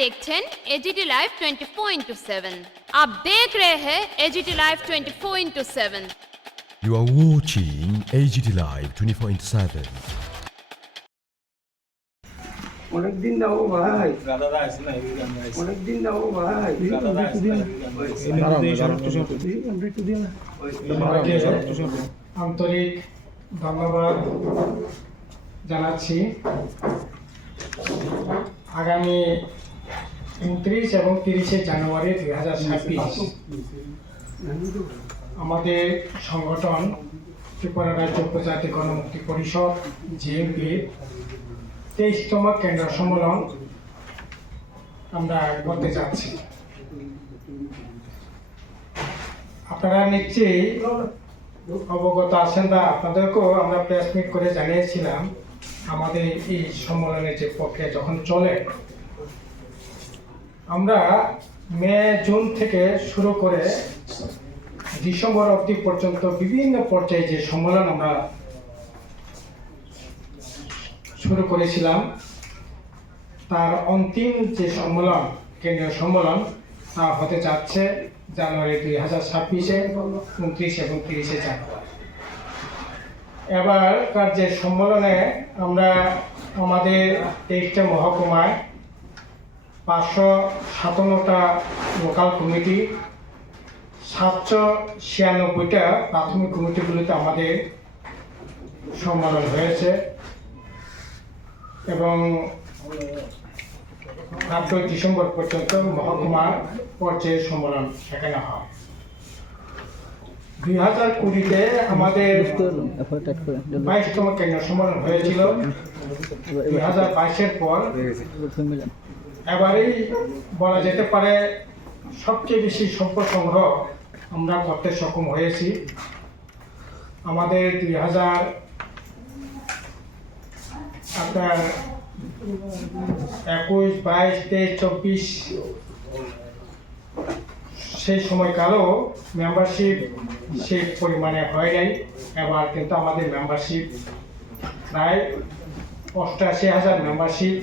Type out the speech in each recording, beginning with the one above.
देखছেন AGT live 24/7। आप देख रहे हैं AGT live 24/7। You are watching AGT Live 24/7. অনেকদিন না ও ভাই অনেকদিন না ও ভাই আন্তরিক ধন্যবাদ জানাচ্ছি। আগামী 29 এবং 30 জানুয়ারি 2026 আমাদের সংগঠন ত্রিপুরা রাজ্য উপজাতি গণমুক্তি পরিষদ জিএমপির 23তম কেন্দ্র সম্মেলন আমরা করতে যাচ্ছি। আপনারা নিশ্চয়ই অবগত আছেন বা আপনাদেরকেও আমরা প্রেস মিট করে জানিয়েছিলাম আমাদের এই সম্মেলনের যে প্রক্রিয়া যখন চলে, আমরা মে জুন থেকে শুরু করে ডিসেম্বর অবধি পর্যন্ত বিভিন্ন পর্যায়ে যে সম্মেলন আমরা শুরু করেছিলাম, তার অন্তিম যে সম্মেলন কেন্দ্রীয় সম্মেলন তা হতে যাচ্ছে জানুয়ারি 2026 29 এবং 30 জানুয়ারি। এবারকার যে সম্মেলনে আমরা আমাদের 23টা মহকুমায় 557টা লোকাল কমিটি, 796টা প্রাথমিক কমিটিগুলিতে আমাদের সম্মেলন হয়েছে এবং 8 ডিসেম্বর পর্যন্ত মহকুমা পর্যায়ে সম্মেলন সেখানে হয়। 2020-তে আমাদের 22তম কেন্দ্র সম্মেলন হয়েছিল। 2022-এর পর এবারেই বলা যেতে পারে সবচেয়ে বেশি সম্পদ সংগ্রহ আমরা করতে সক্ষম হয়েছি। আমাদের 2021, 22, 23, 24 সেই সময়কালেও মেম্বারশিপ সেই পরিমাণে হয় নাই। এবার কিন্তু আমাদের মেম্বারশিপ প্রায় 88,000 মেম্বারশিপ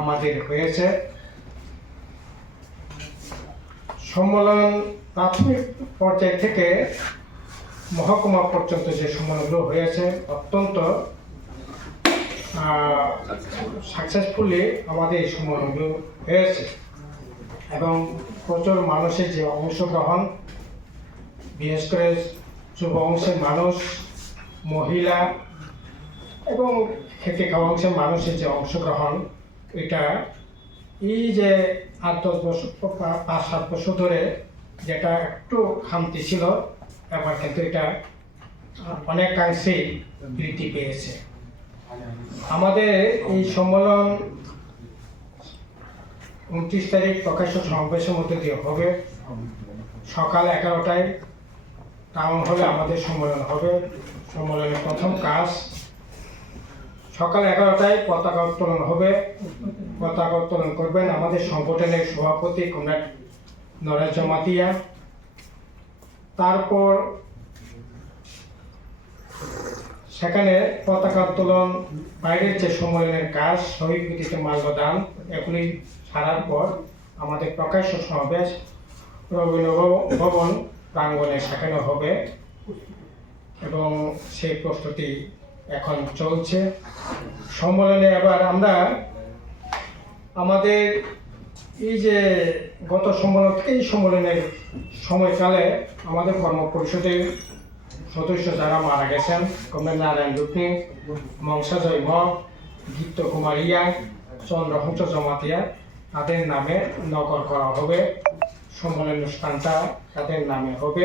আমাদের হয়েছে। সম্মেলন প্রাথমিক পর্যায় থেকে মহকুমা পর্যন্ত যে সম্মেলনগুলো হয়েছে অত্যন্ত সাকসেসফুলি আমাদের এই সম্মেলনগুলো হয়েছে এবং প্রচুর মানুষের যে অংশগ্রহণ, বিশেষ করে যুব অংশের মানুষ, মহিলা এবং খেতে খাওয়া অংশের মানুষের যে অংশগ্রহণ, এটা এই যে 8-10 বছর 5-7 বছর ধরে যেটা একটু খামতি ছিল, এবার কিন্তু এটা অনেকাংশেই বৃদ্ধি পেয়েছে। আমাদের এই সম্মেলন 29 তারিখ প্রকাশ্য সমাবেশের মধ্যে দিয়ে হবে। সকাল 11টায় টাউন হলে আমাদের সম্মেলন হবে। সম্মেলনের প্রথম কাজ সকাল 11টায় পতাকা উত্তোলন হবে। পতাকা উত্তোলন করবেন আমাদের সংগঠনের সভাপতি কমরেড নরেশ জমাতিয়া। তারপর সেখানে পতাকা উত্তোলন, বাইরের যে সম্মেলনের কাজ, শহীদ বেদিতে মাল্যদান, এগুলি সারার পর আমাদের প্রকাশ্য সমাবেশ রবীন্দ্র ভবন প্রাঙ্গণে সেখানে হবে এবং সেই প্রস্তুতি এখন চলছে। সম্মেলনে এবার আমরা আমাদের এই যে গত সম্মেলন থেকে এই সম্মেলনের সময়কালে আমাদের কর্মপরিষদের সদস্য যারা মারা গেছেন, কমরেড নারায়ণ রুকনি, মংসা জয় মগ, গীত কুমার ইয়া, চন্দ্রহংস জমাতিয়া, তাদের নামে নকল করা হবে। সম্মেলন অনুষ্ঠানটা তাদের নামে হবে।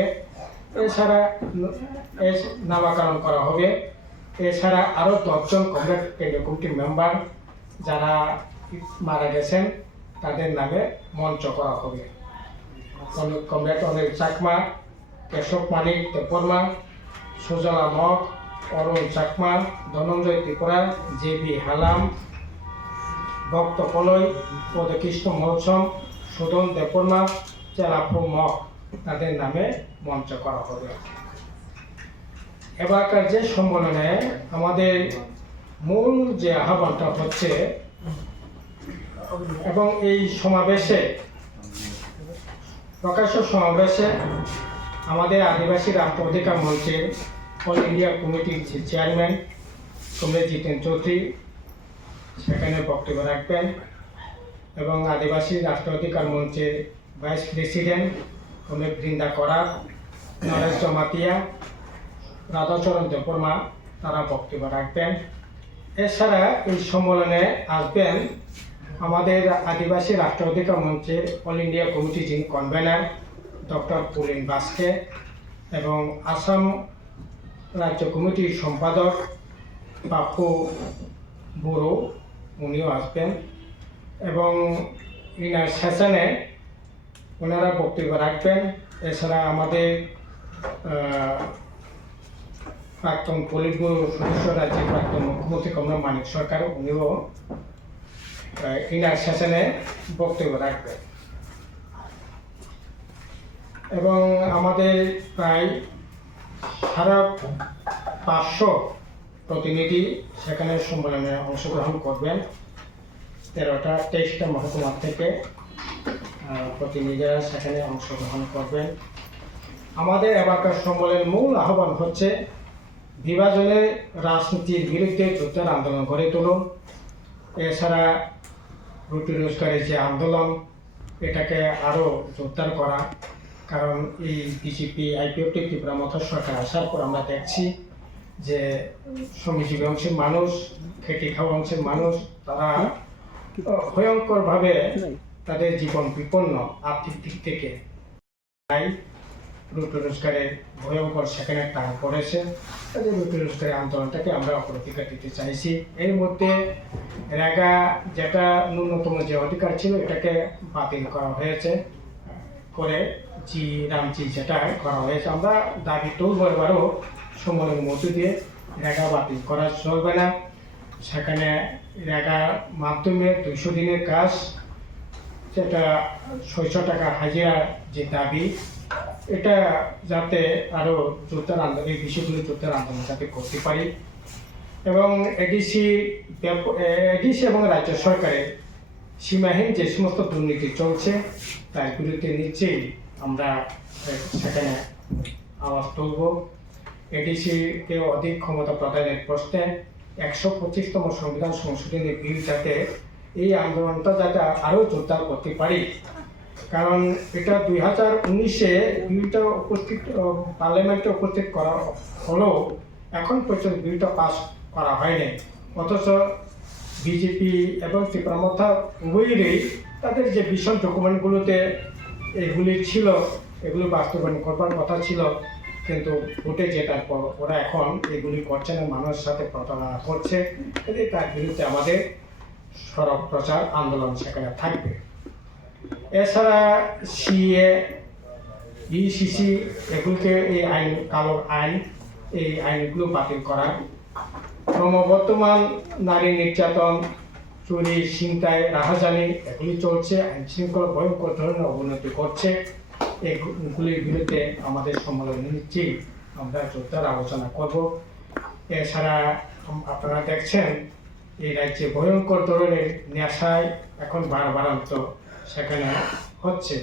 এছাড়া নামাকরণ করা হবে। এছাড়া আরও 10 জন কমরেড কেন্দ্রীয় কমিটির মেম্বার যারা মারা গেছেন তাদের নামে মঞ্চ করা হবে। কমরেড অনিল চাকমা, কেশব মানিক দেববর্মা, সুজলা মগ, অরুণ চাকমা, ধনঞ্জয় ত্রিপুরা, জেবি হালাম, ভক্ত পলয়, পদকৃষ্ণ মহোৎসব, সুদন দেববর্মা, চেলাফু মগ, তাদের নামে মঞ্চ করা হবে। এবারকার যে সম্মেলনে আমাদের মূল যে আহ্বানটা হচ্ছে এবং এই সমাবেশে প্রকাশ্য সমাবেশে আমাদের আদিবাসী রাষ্ট্র অধিকার মঞ্চের অল ইন্ডিয়া কমিটির যে চেয়ারম্যান কমরেড জিতেন চৌধুরী সেখানে বক্তব্য রাখবেন এবং আদিবাসী রাষ্ট্র অধিকার মঞ্চের ভাইস প্রেসিডেন্ট কমরেড বৃন্দা করা, নরেশ জমাতিয়া, রাধাচরণ দেববর্মা তারা বক্তব্য রাখবেন। এছাড়া এই সম্মেলনে আসবেন আমাদের আদিবাসী রাষ্ট্র অধিকার মঞ্চের অল ইন্ডিয়া কমিটি যিনি কনভেনার ডক্টর পুলিন বাস্কে এবং আসাম রাজ্য কমিটির সম্পাদক বাপু বড়ো উনিও আসবেন এবং ইনার সেশনে ওনারা বক্তব্য রাখবেন। এছাড়া আমাদের প্রাক্তন পলিট ব্যুরো সদস্য রাজ্যের প্রাক্তন মুখ্যমন্ত্রী কমল মানিক সরকার উনিও ইনার সেশনে বক্তব্য রাখবেন এবং আমাদের প্রায় 550 প্রতিনিধি সেখানে সম্মেলনে অংশগ্রহণ করবেন। 23টা মহকুমা থেকে প্রতিনিধিরা সেখানে অংশগ্রহণ করবেন। আমাদের এবারকার সম্মেলনের মূল আহ্বান হচ্ছে বিভাজনের রাজনীতির বিরুদ্ধে যুদ্ধের আন্দোলন গড়ে তুলুন। এছাড়া রুটি রোজগারের যে আন্দোলন এটাকে আরও জোরদার করা, কারণ এই বিজেপি আইপিএফটি ত্রিপুরা মথর সরকার আসার পর আমরা দেখছি যে শ্রমজীবী অংশের মানুষ, খেটে খাওয়া অংশের মানুষ তারা ভয়ঙ্করভাবে তাদের জীবন বিপন্ন আর্থিক দিক থেকে। তাই রুটি রোজগারের ভয়ঙ্কর সেখানে টান পড়েছে। তাদের রুটি রোজগারের আন্দোলনটাকে আমরা অগ্রাধিকার দিতে চাইছি। এর মধ্যে রেগা যেটা ন্যূনতম যে অধিকার ছিল এটাকে বাতিল করা হয়েছে করে রামজি যেটা করা হয়েছে। আমরা দাবি তুলব এবারও সম্মেলনের মধ্য দিয়ে রেগা বাতিল করা চলবে না। সেখানে রেগার মাধ্যমে 200 দিনের কাজ যেটা 600 টাকা হাজিরা যে দাবি এটা যাতে আরও জোরদার আন্দোলন, এই বিষয়গুলো জোরদার আন্দোলন যাতে করতে পারি এবং এডিসি এবং রাজ্য সরকারের সীমাহীন যে সমস্ত দুর্নীতি চলছে তার বিরুদ্ধে নিশ্চয়ই আমরা সেখানে আওয়াজ তুলব। এডিসিকে অধিক ক্ষমতা প্রদানের প্রশ্নে 125তম সংবিধান সংশোধনী বিল যাতে এই আন্দোলনটা যাতে আরও জোরদার করতে পারি, কারণ এটা 2019-এ বিলটা উপস্থিত পার্লামেন্টে উপস্থিত করা হলেও এখন পর্যন্ত বিলটা পাস করা হয়নি। অথচ বিজেপি এবং ত্রিপুরা মথা উভয়েরই তাদের যে ভিশন ডকুমেন্টগুলোতে এগুলি ছিল এগুলো বাস্তবায়ন করবার কথা ছিল, কিন্তু ভোটে জেতার পর ওরা এখন এগুলি করছে না, মানুষের সাথে প্রতারণা করছে। তার বিরুদ্ধে আমাদের সরব প্রচার আন্দোলন সেখানে থাকবে। এছাড়া সিএ, ইসিসি এগুলোকে এই আইন, কালো আইন, এই আইনগুলো বাতিল করা, ক্রমবর্ধমান নারী নির্যাতন, চুরি, ছিনতাই, রাহাজানি এগুলি চলছে, আইন শৃঙ্খলা ভয়ঙ্কর ধরনের অবনতি করছে। এগুলির বিরুদ্ধে আমাদের সম্মেলনে নিশ্চয়ই আমরা জোরদার আলোচনা করব। এছাড়া আপনারা দেখছেন এই রাজ্যে ভয়ঙ্কর ধরনের নেশায় এখন বাড়াবাড়ন্ত সেখানে হচ্ছে।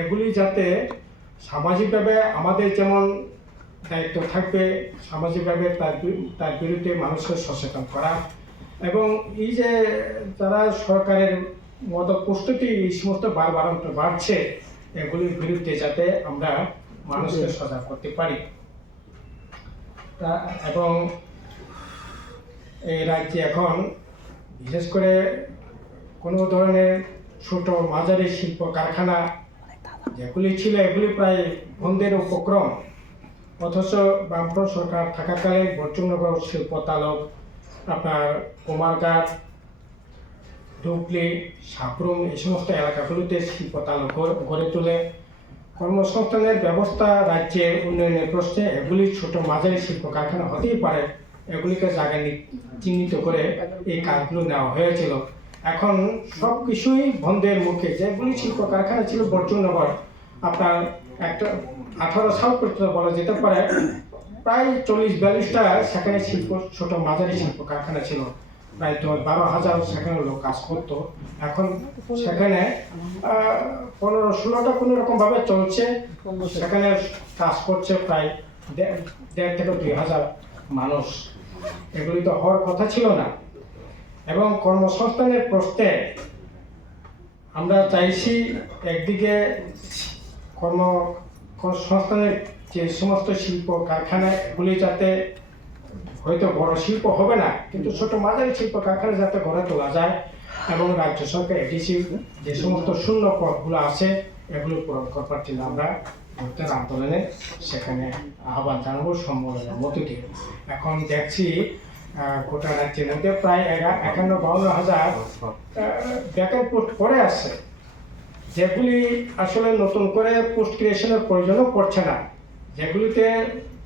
এগুলি যাতে সামাজিকভাবে আমাদের যেমন দায়িত্ব থাকবে, সামাজিকভাবে তার বিরুদ্ধে মানুষকে সচেতন করা এবং এই যে যারা সরকারের মতো প্রস্তুতি এই সমস্ত বাড়াবাড়ন্ত বাড়ছে এগুলির বিরুদ্ধে যাতে আমরা মানুষকে সজাগ করতে পারি। এবং এই রাজ্যে এখন বিশেষ করে কোনো ধরনের ছোট মাঝারি শিল্প কারখানা যেগুলি ছিল এগুলি প্রায় বন্ধের উপক্রম। অথচ বামফ্রন্ট সরকার থাকাকালীন বর্জনগর শিল্প তালুক, আপনার কুমারঘাট, ধুবলি, সাবরুম এই সমস্ত এলাকাগুলোতে শিল্প তালুক গড়ে তোলে। কর্মসংস্থানের ব্যবস্থা রাজ্যের উন্নয়নের প্রশ্নে এগুলি ছোট মাঝারি শিল্প কারখানা হতেই পারে, এগুলিকে জায়গায় চিহ্নিত করে এই কাজগুলো নেওয়া হয়েছিল। এখন সব কিছুই বন্ধের মুখে। যেগুলি শিল্প কারখানা ছিল বর্জনগর আপনার একটা 18 সাল পর্যন্ত বলা যেতে পারে প্রায় 40-42টা সেখানে শিল্প, ছোট মাঝারি শিল্প কারখানা ছিল। প্রায় 12,000 সেখানে লোক কাজ করতো। এখন সেখানে 15-16টা কোনো রকম ভাবে চলছে, সেখানে কাজ করছে প্রায় 1,500 থেকে 2,000 মানুষ। এগুলি তো হওয়ার কথা ছিল না। এবং কর্মসংস্থানের প্রশ্নে আমরা চাইছি একদিকে কর্মসংস্থানের যে সমস্ত শিল্প কারখানা এগুলি যাতে, হয়তো বড় শিল্প হবে না কিন্তু ছোট মাঝারি শিল্প কারখানা যাতে গড়ে তোলা যায়, এবং রাজ্য সরকার এডিসি যে সমস্ত শূন্য পদগুলো আছে এগুলো পূরণ করবার জন্য আমরা ভোটের আন্দোলনে সেখানে আহ্বান জানাবো সম্মেলনের মধ্য দিয়ে। এখন দেখছি গোটা রাজ্যের মধ্যে প্রায় 51-52,000 ভ্যাকেন্ট পোস্ট পড়ে আছে, যেগুলি আসলে নতুন করে পোস্ট ক্রিয়েশনের প্রয়োজনও পড়ছে না। যেগুলিতে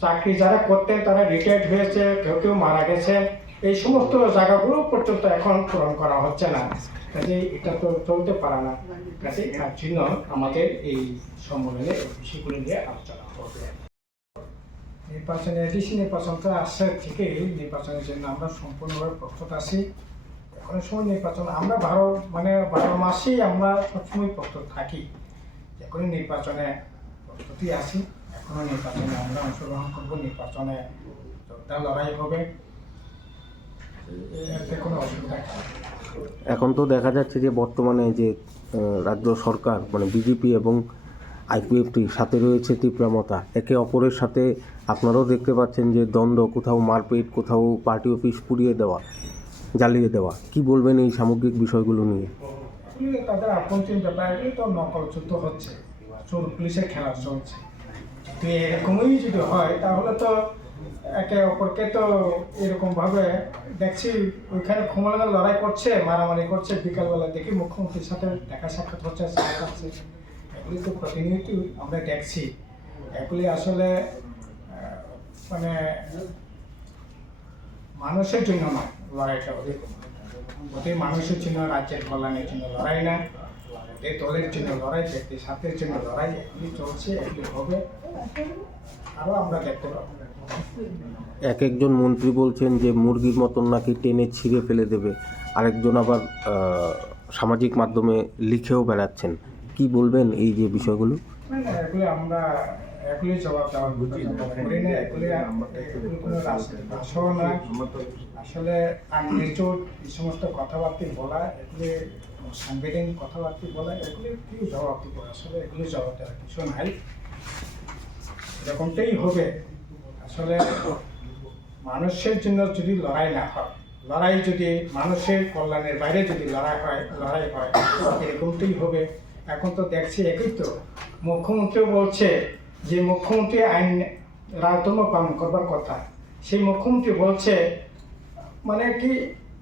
চাকরি যারা করতেন তারা রিটায়ার্ড হয়েছে, কেউ কেউ মারা গেছে, এই সমস্ত জায়গাগুলো পর্যন্ত এখন পূরণ করা হচ্ছে না। কাজে এটা তো চলতে পারে না। কাজে তার জন্য আমাদের এই সম্মেলনে এই বিষয়গুলো নিয়ে আলোচনা হবে। নির্বাচনে এডিসি নির্বাচনটা আসছে থেকেই নির্বাচনের জন্য আমরা সম্পূর্ণভাবে প্রস্তুত আছি। এখন সময় নির্বাচন আমরা 12 মাসেই আমরা সবসময় প্রস্তুত থাকি। এখন নির্বাচনে প্রস্তুতি আছি, এখনো নির্বাচনে আমরা অংশগ্রহণ করব, নির্বাচনে যোদ্ধা লড়াই হবে, এতে কোনো অসুবিধা নেই। এখন তো দেখা যাচ্ছে যে বর্তমানে যে রাজ্য সরকার মানে বিজেপি এবং আইপিএফটি সাথে রয়েছে তীব্রমতা, একে অপরের সাথে আপনারাও দেখতে পাচ্ছেন যে দ্বন্দ্ব, কোথাও মারপিট, কোথাও পার্টি অফিস পুড়িয়ে দেওয়া, জ্বালিয়ে দেওয়া। কি বলবেন এই সামগ্রিক বিষয়গুলো নিয়ে? তাদের আপনচিন ব্যাপার, এগুলি তো নকল যুদ্ধ হচ্ছে, চোর পুলিশের খেলা চলছে। তো এরকমই যদি হয় তাহলে তো একে অপরকে তো এরকমভাবে দেখছি ওইখানে খুমলাদের লড়াই করছে, মারামারি করছে, বিকালবেলা দেখি মুখ্যমন্ত্রীর সাথে দেখা সাক্ষাৎ হচ্ছে, এগুলি তো প্রতিনিয়ত আমরা দেখছি। এগুলি আসলে মানে মানুষের জন্য নয় লড়াইটা, ওদের মানুষের জন্য, রাজ্যের কল্যাণের জন্য লড়াই না, ওদের দলের জন্য লড়াই, ব্যক্তি স্বার্থের জন্য লড়াই। এগুলি চলছে, এগুলি হবে, আরও আমরা দেখতে পাবো। এক একজন মন্ত্রী বলছেন যে মুরগির মতন নাকি টেনে ছিঁড়ে ফেলে দেবে, আরেকজন আবার সামাজিক মাধ্যমে লিখেও বেড়াচ্ছেন। কি বলবেন এই যে বিষয়গুলো? এগুলি আমরা এগুলি জবাব দেওয়ার করি না, এগুলি কোনো রাজনৈতিক ভাষাও না। আসলে আনমেচুর এই সমস্ত কথাবার্তা বলা, এগুলি সাংবিধানিক কথাবার্তা বলা, এগুলি কি জবাব দিব? আসলে এগুলি জবাব দেওয়ার কিছু নাই, এরকমটাই হবে। আসলে মানুষের জন্য যদি লড়াই না হয়, লড়াই যদি মানুষের কল্যাণের বাইরে যদি লড়াই হয় এরকমটাই হবে। এখন তো দেখছি একই তো, মুখ্যমন্ত্রীও বলছে যে মুখ্যমন্ত্রী আইন রাজধর্ম পালন করবার কথা, সেই মুখ্যমন্ত্রী বলছে মানে কি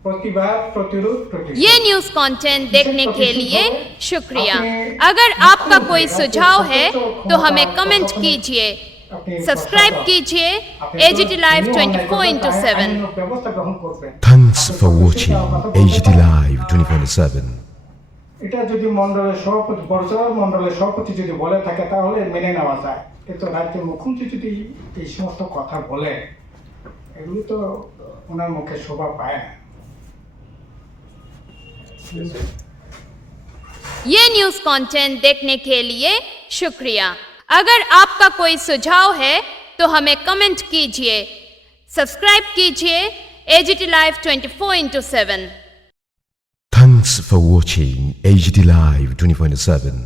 प्रतिवाद प्रतिरोध प्रतिरोध। ये न्यूज कंटेंट देखने के लिए शुक्रिया। अगर आपका कोई सुझाव है तो हमें कमेंट कीजिए, सब्सक्राइब कीजिए AGT Live 24/7। Thanks for watching AGT Live 24/7. এটা যদি মন্ডলের সভাপতি, বর্ষার মন্ডলের সভাপতি যদি বলে থাকে তাহলে মেনে নেওয়া যায়, কিন্তু রাজ্যের মুখ্যমন্ত্রী যদি এই সমস্ত কথা বলে এগুলো তো ওনার মুখে শোভা পায় না। ये न्यूज कंटेंट देखने के लिए शुक्रिया। अगर आपका कोई सुझाव है तो हमें कमेंट कीजिए, सब्सक्राइब कीजिए AGT Live 24/7। Thanks for watching AGT Live 24/7.